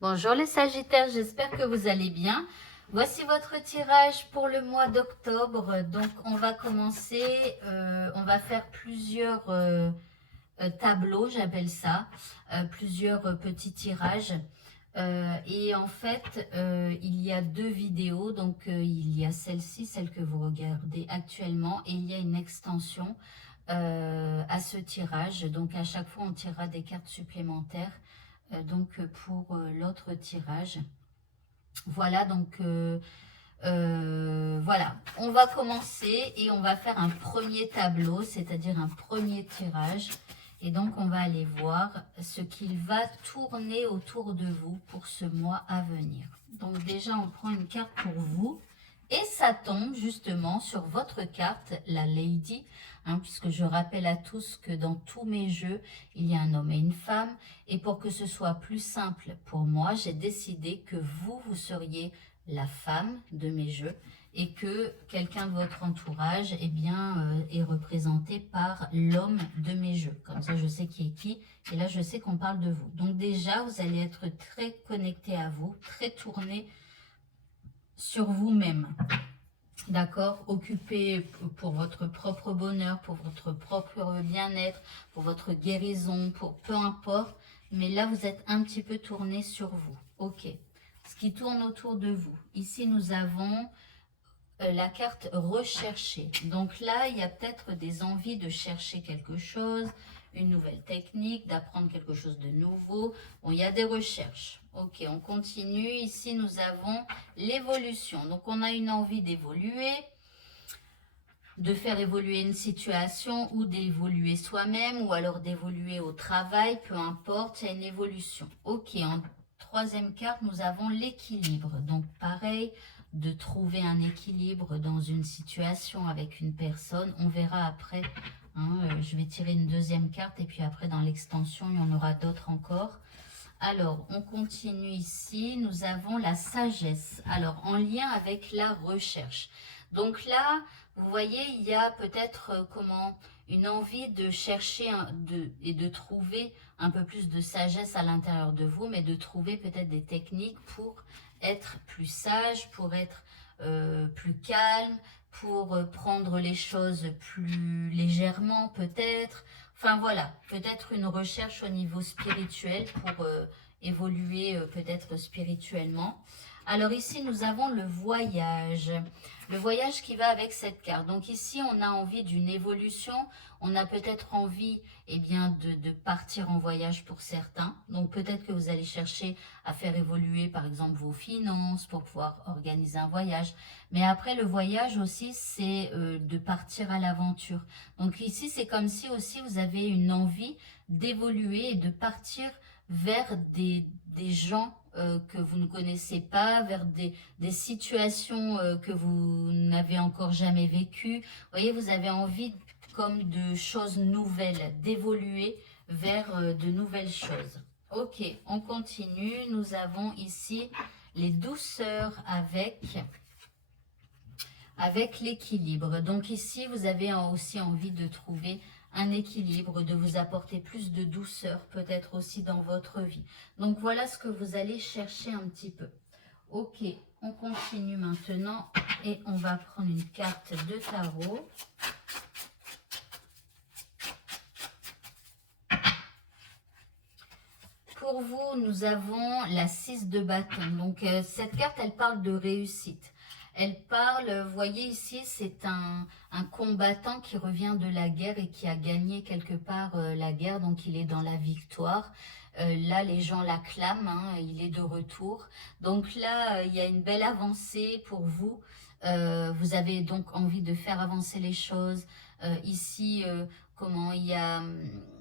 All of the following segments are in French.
Bonjour les Sagittaires, j'espère que vous allez bien. Voici votre tirage pour le mois d'octobre. Donc on va commencer, on va faire plusieurs tableaux, j'appelle ça, plusieurs petits tirages. Et en fait, il y a deux vidéos. Donc il y a celle-ci, celle que vous regardez actuellement, et il y a une extension à ce tirage. Donc à chaque fois, on tirera des cartes supplémentaires. Donc pour l'autre tirage. Voilà, donc voilà. On va commencer et on va faire un premier tableau, c'est-à-dire un premier tirage. Et donc on va aller voir ce qu'il va tourner autour de vous pour ce mois à venir. Donc déjà on prend une carte pour vous. Et ça tombe justement sur votre carte, la Lady, puisque je rappelle à tous que dans tous mes jeux, il y a un homme et une femme. Et pour que ce soit plus simple pour moi, j'ai décidé que vous seriez la femme de mes jeux et que quelqu'un de votre entourage est représenté par l'homme de mes jeux. Comme ça, je sais qui est qui. Et là, je sais qu'on parle de vous. Donc déjà, vous allez être très connecté à vous, très tourné sur vous-même. D'accord? Occupé pour votre propre bonheur, pour votre propre bien-être, pour votre guérison, pour peu importe. Mais là, vous êtes un petit peu tourné sur vous. Ok. Ce qui tourne autour de vous. Ici, nous avons la carte rechercher. Donc là, il y a peut-être des envies de chercher quelque chose, une nouvelle technique, d'apprendre quelque chose de nouveau. Bon, il y a des recherches. Ok, on continue. Ici, nous avons l'évolution. Donc, on a une envie d'évoluer, de faire évoluer une situation ou d'évoluer soi-même ou alors d'évoluer au travail, peu importe, il y a une évolution. Ok, en troisième carte, nous avons l'équilibre. Donc, pareil, de trouver un équilibre dans une situation avec une personne. On verra après, je vais tirer une deuxième carte et puis après dans l'extension, il y en aura d'autres encore. Alors, on continue ici. Nous avons la sagesse. Alors, en lien avec la recherche. Donc là, vous voyez, il y a peut-être une envie de chercher et de trouver un peu plus de sagesse à l'intérieur de vous, mais de trouver peut-être des techniques pour être plus sage, pour être plus calme, pour prendre les choses plus légèrement peut-être. Enfin voilà, peut-être une recherche au niveau spirituel pour évoluer peut-être spirituellement. Alors ici, nous avons le voyage. Le voyage qui va avec cette carte. Donc ici, on a envie d'une évolution. On a peut-être envie de partir en voyage pour certains. Donc peut-être que vous allez chercher à faire évoluer par exemple vos finances pour pouvoir organiser un voyage. Mais après, le voyage aussi, c'est de partir à l'aventure. Donc ici, c'est comme si aussi vous avez une envie d'évoluer et de partir vers des gens que vous ne connaissez pas, vers des situations que vous n'avez encore jamais vécues. Vous voyez, vous avez envie comme de choses nouvelles, d'évoluer vers de nouvelles choses. Ok, on continue. Nous avons ici les douceurs avec l'équilibre. Donc ici, vous avez aussi envie de trouver un équilibre, de vous apporter plus de douceur peut-être aussi dans votre vie. Donc voilà ce que vous allez chercher un petit peu. Ok, on continue maintenant et on va prendre une carte de tarot. Pour vous, nous avons la 6 de bâton. Donc cette carte, elle parle de réussite. Elle parle, vous voyez ici, c'est un combattant qui revient de la guerre et qui a gagné quelque part la guerre, donc il est dans la victoire. Là, les gens l'acclament, il est de retour. Donc là, il y a une belle avancée pour vous. Vous avez donc envie de faire avancer les choses. Ici,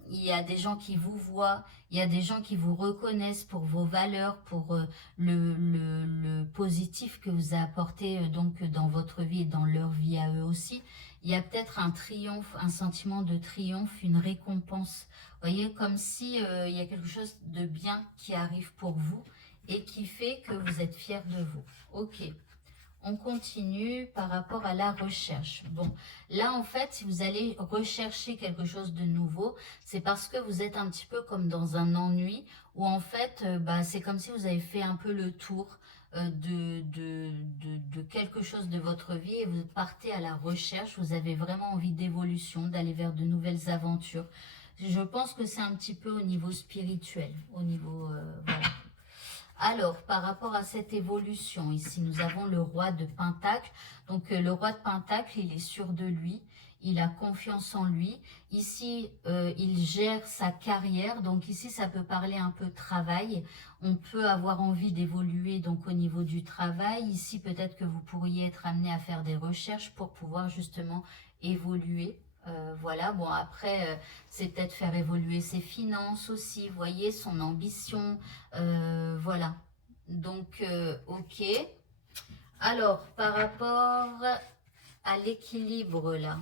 il y a des gens qui vous voient, il y a des gens qui vous reconnaissent pour vos valeurs, pour le positif que vous apportez donc dans votre vie et dans leur vie à eux aussi. Il y a peut-être un triomphe, un sentiment de triomphe, une récompense. Vous voyez, comme si il y a quelque chose de bien qui arrive pour vous et qui fait que vous êtes fiers de vous. Ok, on continue par rapport à la recherche. Bon, là en fait, si vous allez rechercher quelque chose de nouveau, c'est parce que vous êtes un petit peu comme dans un ennui, où en fait, c'est comme si vous avez fait un peu le tour de quelque chose de votre vie et vous partez à la recherche, vous avez vraiment envie d'évolution, d'aller vers de nouvelles aventures. Je pense que c'est un petit peu au niveau spirituel, au niveau... voilà. Alors, par rapport à cette évolution, ici, nous avons le roi de Pentacle. Donc, le roi de Pentacle, il est sûr de lui. Il a confiance en lui. Ici, il gère sa carrière. Donc, ici, ça peut parler un peu travail. On peut avoir envie d'évoluer donc au niveau du travail. Ici, peut-être que vous pourriez être amené à faire des recherches pour pouvoir justement évoluer. Voilà, bon après, c'est peut-être faire évoluer ses finances aussi, vous voyez, son ambition, voilà. Donc, ok. Alors, par rapport à l'équilibre là,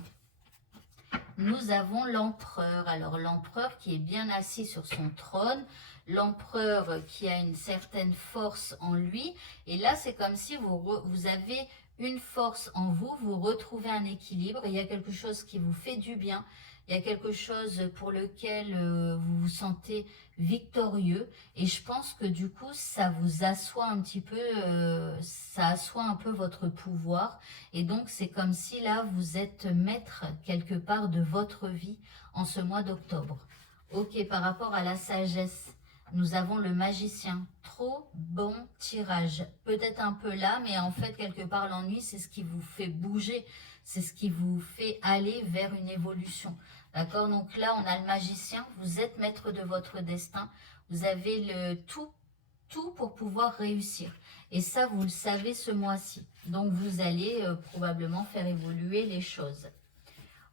nous avons l'empereur. Alors, l'empereur qui est bien assis sur son trône, l'empereur qui a une certaine force en lui. Et là, c'est comme si vous avez une force en vous, vous retrouvez un équilibre. Il y a quelque chose qui vous fait du bien. Il y a quelque chose pour lequel vous vous sentez victorieux. Et je pense que du coup, ça vous assoit un petit peu, ça assoit un peu votre pouvoir. Et donc, c'est comme si là, vous êtes maître quelque part de votre vie en ce mois d'octobre. Ok, par rapport à la sagesse, nous avons le magicien. Trop bon tirage. Peut-être un peu là, mais en fait, quelque part, l'ennui, c'est ce qui vous fait bouger. C'est ce qui vous fait aller vers une évolution. D'accord? Donc là, on a le magicien. Vous êtes maître de votre destin. Vous avez le tout pour pouvoir réussir. Et ça, vous le savez ce mois-ci. Donc, vous allez probablement faire évoluer les choses.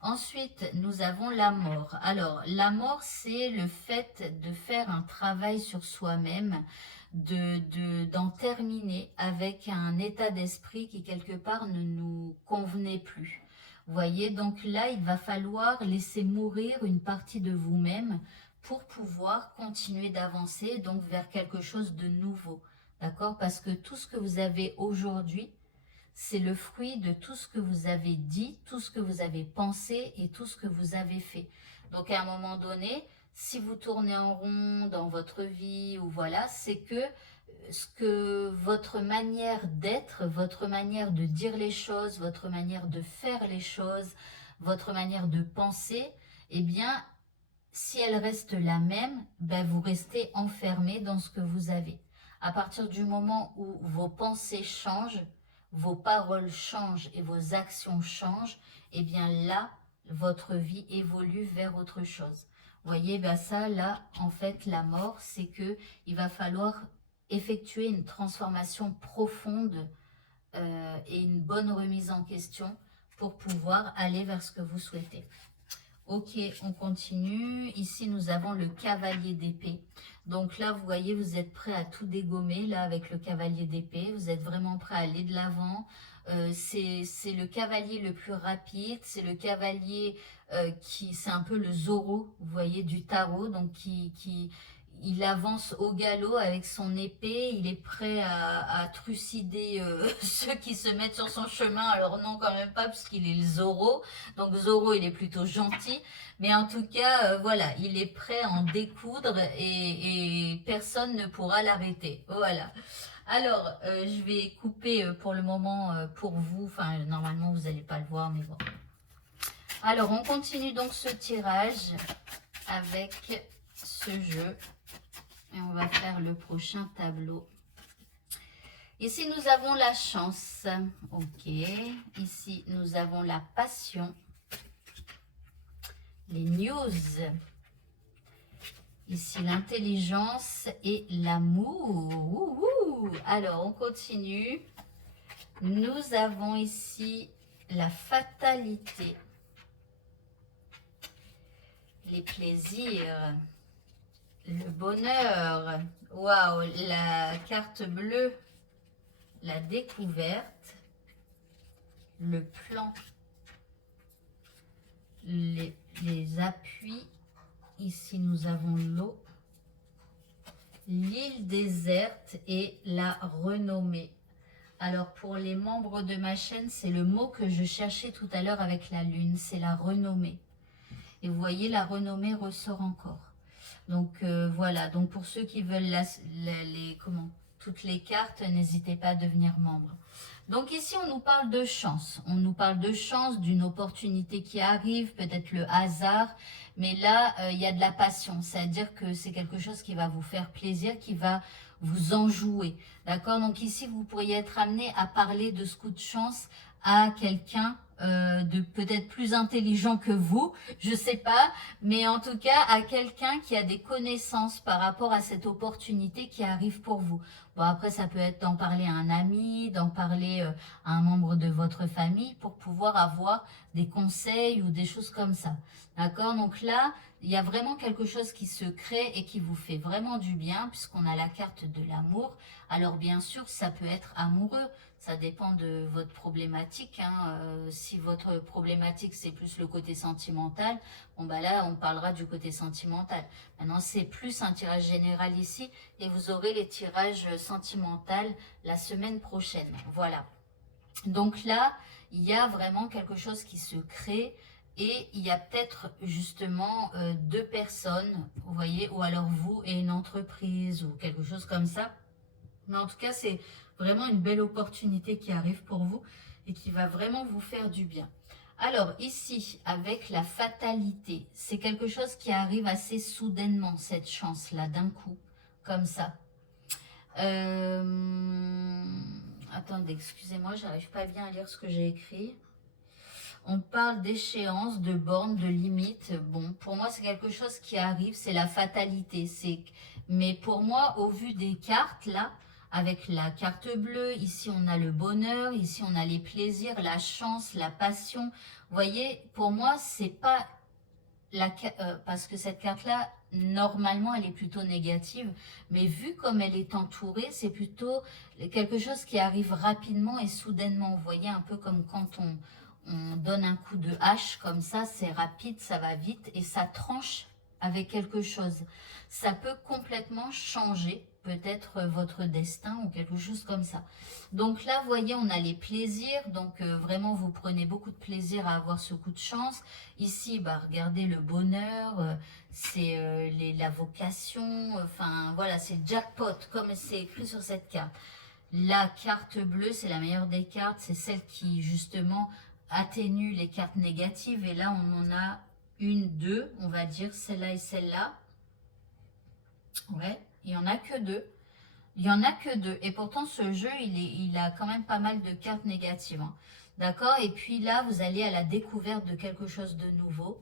Ensuite, nous avons la mort. Alors, la mort, c'est le fait de faire un travail sur soi-même, d'en terminer avec un état d'esprit qui, quelque part, ne nous convenait plus. Vous voyez, donc là, il va falloir laisser mourir une partie de vous-même pour pouvoir continuer d'avancer donc vers quelque chose de nouveau. D'accord? Parce que tout ce que vous avez aujourd'hui, c'est le fruit de tout ce que vous avez dit, tout ce que vous avez pensé et tout ce que vous avez fait. Donc à un moment donné, si vous tournez en rond dans votre vie ou voilà, c'est que ce que votre manière d'être, votre manière de dire les choses, votre manière de faire les choses, votre manière de penser, eh bien, si elle reste la même, ben vous restez enfermé dans ce que vous avez. À partir du moment où vos pensées changent, vos paroles changent et vos actions changent, eh bien là, votre vie évolue vers autre chose. Vous voyez, ben ça, là, en fait, la mort, c'est que il va falloir effectuer une transformation profonde et une bonne remise en question pour pouvoir aller vers ce que vous souhaitez. Ok, on continue. Ici, nous avons le cavalier d'épée. Donc là, vous voyez, vous êtes prêt à tout dégommer, là, avec le cavalier d'épée. Vous êtes vraiment prêt à aller de l'avant. C'est le cavalier le plus rapide. C'est le cavalier c'est un peu le Zorro, vous voyez, du tarot. Donc, il avance au galop avec son épée, il est prêt à trucider ceux qui se mettent sur son chemin. Alors non, quand même pas, puisqu'il est le Zorro. Donc Zorro, il est plutôt gentil. Mais en tout cas, voilà, il est prêt à en découdre et personne ne pourra l'arrêter. Voilà. Alors, je vais couper pour le moment pour vous. Enfin, normalement, vous n'allez pas le voir, mais bon. Alors, on continue donc ce tirage avec ce jeu. Et on va faire le prochain tableau. Ici, nous avons la chance. Ok. Ici, nous avons la passion. Les news. Ici, l'intelligence et l'amour. Alors, on continue. Nous avons ici la fatalité. Les plaisirs. Le bonheur, waouh, la carte bleue, la découverte, le plan, les appuis, ici nous avons l'eau, l'île déserte et la renommée. Alors, pour les membres de ma chaîne, c'est le mot que je cherchais tout à l'heure avec la lune, c'est la renommée. Et vous voyez, la renommée ressort encore. Donc, voilà. Donc, pour ceux qui veulent toutes les cartes, n'hésitez pas à devenir membre. Donc, ici, on nous parle de chance. On nous parle de chance, d'une opportunité qui arrive, peut-être le hasard. Mais là, il y a de la passion. C'est-à-dire que c'est quelque chose qui va vous faire plaisir, qui va vous enjouer. D'accord? Donc ici, vous pourriez être amené à parler de ce coup de chance à quelqu'un de peut-être plus intelligent que vous, je sais pas, mais en tout cas à quelqu'un qui a des connaissances par rapport à cette opportunité qui arrive pour vous. Bon, après, ça peut être d'en parler à un ami, d'en parler à un membre de votre famille pour pouvoir avoir des conseils ou des choses comme ça. D'accord? Donc là, il y a vraiment quelque chose qui se crée et qui vous fait vraiment du bien puisqu'on a la carte de l'amour. Alors bien sûr, ça peut être amoureux. Ça dépend de votre problématique. Hein. Si votre problématique, c'est plus le côté sentimental, bon bah là, on parlera du côté sentimental. Maintenant, c'est plus un tirage général ici et vous aurez les tirages sentimentaux la semaine prochaine. Voilà. Donc là, il y a vraiment quelque chose qui se crée et il y a peut-être justement deux personnes, vous voyez, ou alors vous et une entreprise ou quelque chose comme ça. Mais en tout cas, c'est vraiment une belle opportunité qui arrive pour vous et qui va vraiment vous faire du bien. Alors ici, avec la fatalité, c'est quelque chose qui arrive assez soudainement, cette chance-là, d'un coup, comme ça. Attendez, excusez-moi, j'arrive pas bien à lire ce que j'ai écrit. On parle d'échéance, de bornes, de limites. Bon, pour moi, c'est quelque chose qui arrive, c'est la fatalité. Mais pour moi, au vu des cartes, là, avec la carte bleue, ici on a le bonheur, ici on a les plaisirs, la chance, la passion. Vous voyez, pour moi, c'est pas parce que cette carte-là, normalement, elle est plutôt négative, mais vu comme elle est entourée, c'est plutôt quelque chose qui arrive rapidement et soudainement. Vous voyez, un peu comme quand on donne un coup de hache comme ça, c'est rapide, ça va vite et ça tranche avec quelque chose. Ça peut complètement changer peut-être votre destin ou quelque chose comme ça. Donc là, vous voyez, on a les plaisirs. Donc vraiment, vous prenez beaucoup de plaisir à avoir ce coup de chance. Ici, bah, regardez le bonheur, c'est la vocation. Enfin, voilà, c'est jackpot, comme c'est écrit sur cette carte. La carte bleue, c'est la meilleure des cartes. C'est celle qui, justement, atténue les cartes négatives. Et là, on en a une, deux, on va dire, celle-là et celle-là. Ouais, il n'y en a que deux. Il n'y en a que deux. Et pourtant, ce jeu, il a quand même pas mal de cartes négatives. Hein. D'accord? Et puis là, vous allez à la découverte de quelque chose de nouveau.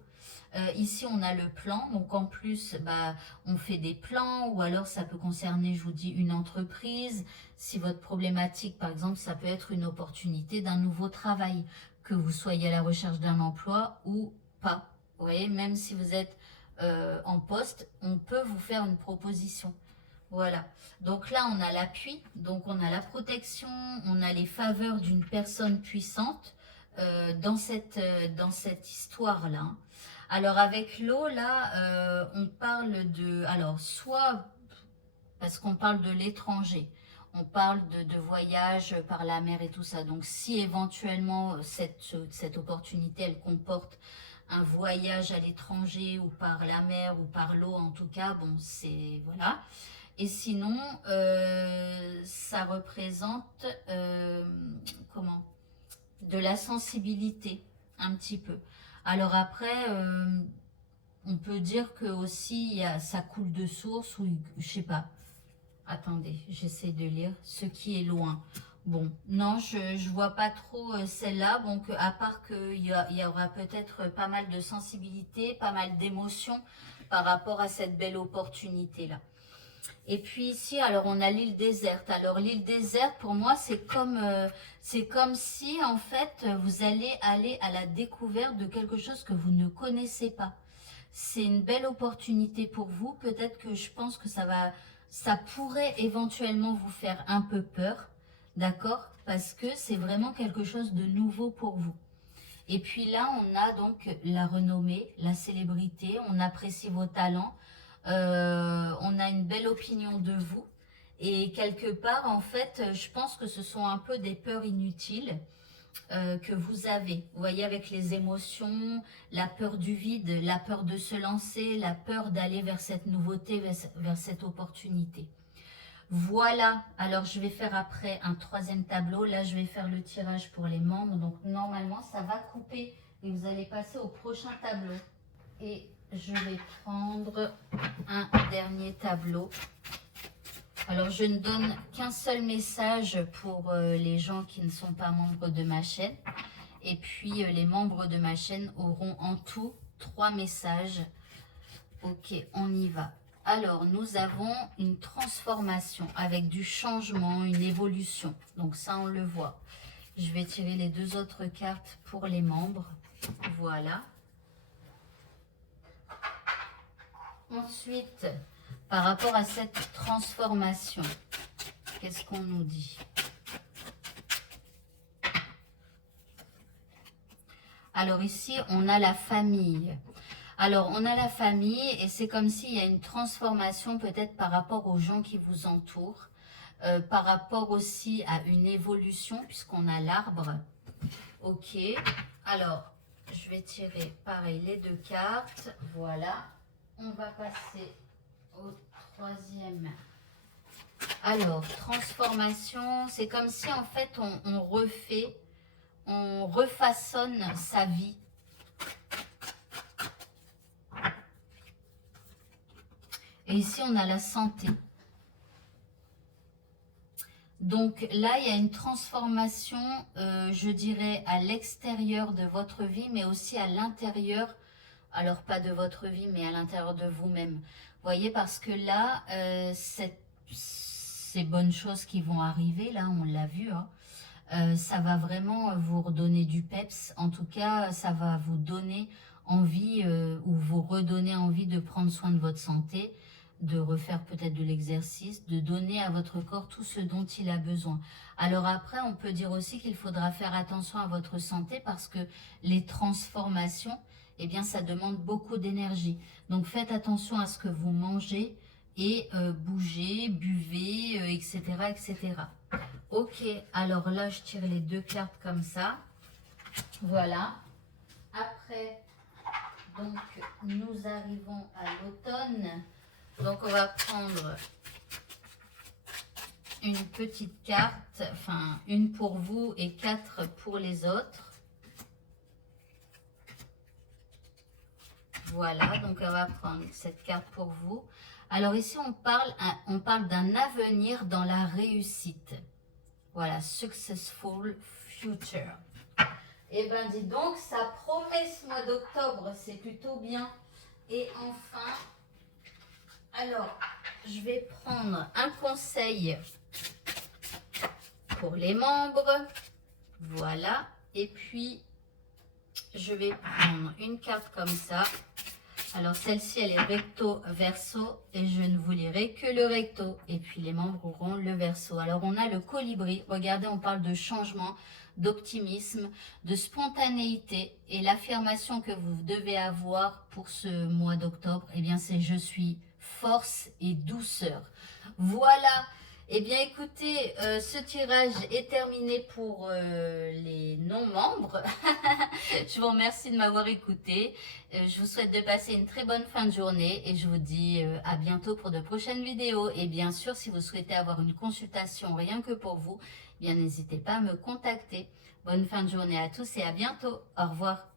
Ici, on a le plan. Donc, en plus, bah, on fait des plans. Ou alors, ça peut concerner, je vous dis, une entreprise. Si votre problématique, par exemple, ça peut être une opportunité d'un nouveau travail. Que vous soyez à la recherche d'un emploi ou pas. Vous voyez, même si vous êtes en poste, on peut vous faire une proposition. Voilà. Donc là, on a l'appui, donc on a la protection, on a les faveurs d'une personne puissante dans cette histoire-là. Alors avec l'eau, là, on parle de... Alors, soit parce qu'on parle de l'étranger, on parle de voyage par la mer et tout ça. Donc si éventuellement cette opportunité, elle comporte un voyage à l'étranger ou par la mer ou par l'eau en tout cas, bon, c'est... Voilà. Et sinon, ça représente, comment? De la sensibilité, un petit peu. Alors après, on peut dire que aussi, ça coule de source ou, je sais pas. Attendez, j'essaie de lire. Ce qui est loin. Bon, non, je vois pas trop celle-là. Donc, à part qu'il y aura peut-être pas mal de sensibilité, pas mal d'émotions par rapport à cette belle opportunité-là. Et puis ici, alors on a l'île déserte. Alors l'île déserte, pour moi, c'est comme si, en fait, vous allez aller à la découverte de quelque chose que vous ne connaissez pas. C'est une belle opportunité pour vous. Peut-être que je pense que ça pourrait éventuellement vous faire un peu peur, d'accord? Parce que c'est vraiment quelque chose de nouveau pour vous. Et puis là, on a donc la renommée, la célébrité, on apprécie vos talents, on a une belle opinion de vous. Et quelque part, en fait, je pense que ce sont un peu des peurs inutiles que vous avez. Vous voyez, avec les émotions, la peur du vide, la peur de se lancer, la peur d'aller vers cette nouveauté, vers cette opportunité. Voilà, alors je vais faire après un troisième tableau. Là, je vais faire le tirage pour les membres. Donc, normalement, ça va couper et vous allez passer au prochain tableau. Et je vais prendre un dernier tableau. Alors, je ne donne qu'un seul message pour les gens qui ne sont pas membres de ma chaîne. Et puis, les membres de ma chaîne auront en tout 3 messages. Ok, on y va. Alors, nous avons une transformation avec du changement, une évolution. Donc, ça, on le voit. Je vais tirer les 2 autres cartes pour les membres. Voilà. Ensuite, par rapport à cette transformation, qu'est-ce qu'on nous dit? Alors ici, on a la famille. Alors, on a la famille et c'est comme s'il y a une transformation peut-être par rapport aux gens qui vous entourent, par rapport aussi à une évolution puisqu'on a l'arbre. Ok, alors, je vais tirer pareil les 2 cartes. Voilà, on va passer au troisième. Alors, transformation, c'est comme si en fait on refaçonne sa vie. Et ici, on a la santé. Donc là, il y a une transformation, je dirais, à l'extérieur de votre vie, mais aussi à l'intérieur. Alors, pas de votre vie, mais à l'intérieur de vous-même. Vous voyez, parce que là, ces bonnes choses qui vont arriver, là, on l'a vu, hein, ça va vraiment vous redonner du peps. En tout cas, ça va vous donner envie ou vous redonner envie de prendre soin de votre santé, de refaire peut-être de l'exercice, de donner à votre corps tout ce dont il a besoin. Alors après, on peut dire aussi qu'il faudra faire attention à votre santé parce que les transformations, eh bien, ça demande beaucoup d'énergie. Donc, faites attention à ce que vous mangez et bougez, buvez, etc., etc. Ok, alors là, je tire les 2 cartes comme ça. Voilà. Après, donc, nous arrivons à l'automne. Donc, on va prendre une petite carte, enfin, une pour vous et 4 pour les autres. Voilà, donc on va prendre cette carte pour vous. Alors ici, on parle d'un avenir dans la réussite. Voilà, successful future. Et bien, dis donc, ça promet ce mois d'octobre, c'est plutôt bien. Et enfin, alors, je vais prendre un conseil pour les membres. Voilà, et puis, je vais prendre une carte comme ça. Alors, celle-ci, elle est recto verso et je ne vous lirai que le recto. Et puis, les membres auront le verso. Alors, on a le colibri. Regardez, on parle de changement, d'optimisme, de spontanéité. Et l'affirmation que vous devez avoir pour ce mois d'octobre, eh bien, c'est « Je suis force et douceur ». Voilà. Eh bien, écoutez, ce tirage est terminé pour les non-membres. Je vous remercie de m'avoir écouté. Je vous souhaite de passer une très bonne fin de journée et je vous dis à bientôt pour de prochaines vidéos. Et bien sûr, si vous souhaitez avoir une consultation rien que pour vous, eh bien n'hésitez pas à me contacter. Bonne fin de journée à tous et à bientôt. Au revoir.